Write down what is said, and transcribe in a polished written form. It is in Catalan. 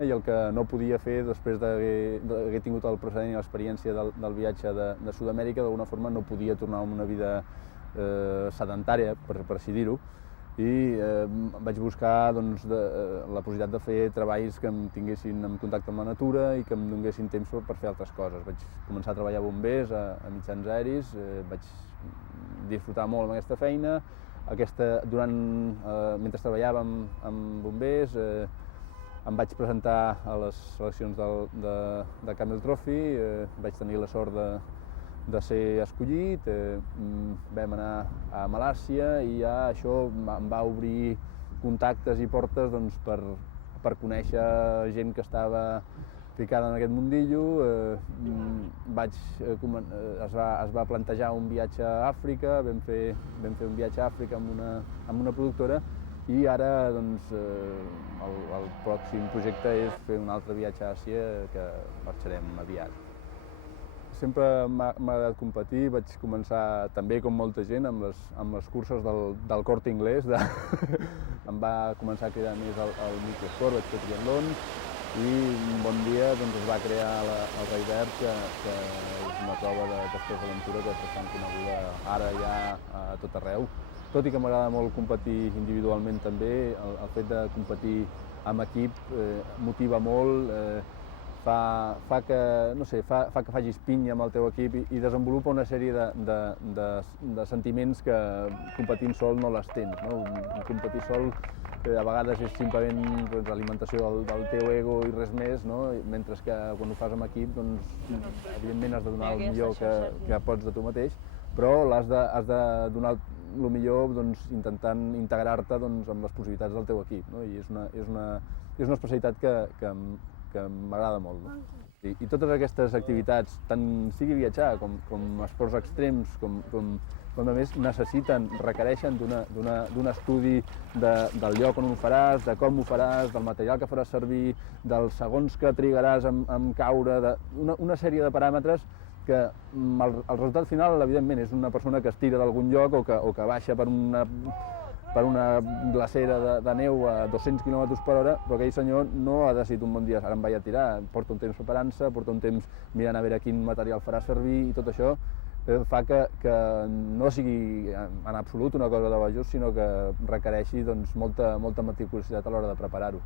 I el que no podia fer després d'haver tingut el precedent i l'experiència del viatge de Sud-amèrica, d'alguna forma no podia tornar a una vida sedentària, per així dir-ho, i vaig buscar la possibilitat de fer treballs que em tinguessin en contacte amb la natura i que em donguessin temps per fer altres coses. Vaig començar a treballar a bombers, a mitjans aeris, vaig disfrutar molt amb aquesta feina. Mentre treballava amb bombers, em vaig presentar a les seleccions de Camel Trophy, vaig tenir la sort de ser escollit, vam anar a Malàisia i ja això em va obrir contactes i portes per conèixer gent que estava ficada en aquest mundillo. Es va plantejar un viatge a Àfrica, vam fer un viatge a Àfrica amb una productora i ara el pròxim projecte és fer un altre viatge a Àsia que marxarem aviat. Sempre m'ha agradat competir, vaig començar també com molta gent amb les curses del Corte Inglés. Em va començar a cridar més el microsport, vaig fer triatlons i un bon dia es va crear el Rei Verd, que és una prova d'esports d'aventura que és tan coneguda ara ja a tot arreu. Tot i que m'agrada molt competir individualment també, el fet de competir amb equip motiva molt, fa que facis pinya amb el teu equip i desenvolupa una sèrie de sentiments que competint sol no les tens. Competir sol a vegades és simplement l'alimentació del teu ego i res més, mentre que quan ho fas amb equip, evidentment has de donar el millor que pots de tu mateix, però has de donar el millor intentant integrar-te amb les possibilitats del teu equip, i és una especialitat que m'agrada molt. I totes aquestes activitats, tant sigui viatjar com esports extrems, com a més requereixen d'un estudi del lloc on ho faràs, de com ho faràs, del material que faràs servir, dels segons que trigaràs en caure, una sèrie de paràmetres que el resultat final, evidentment, és una persona que es tira d'algun lloc o que baixa per una glacera de neu a 200 km per hora, però aquell senyor no ha decidit un bon dia, ara em vaig a tirar, porta un temps preparant-se, porta un temps mirant a veure quin material farà servir i tot això fa que no sigui en absolut una cosa de bajos, sinó que requereixi molta meticulositat a l'hora de preparar-ho.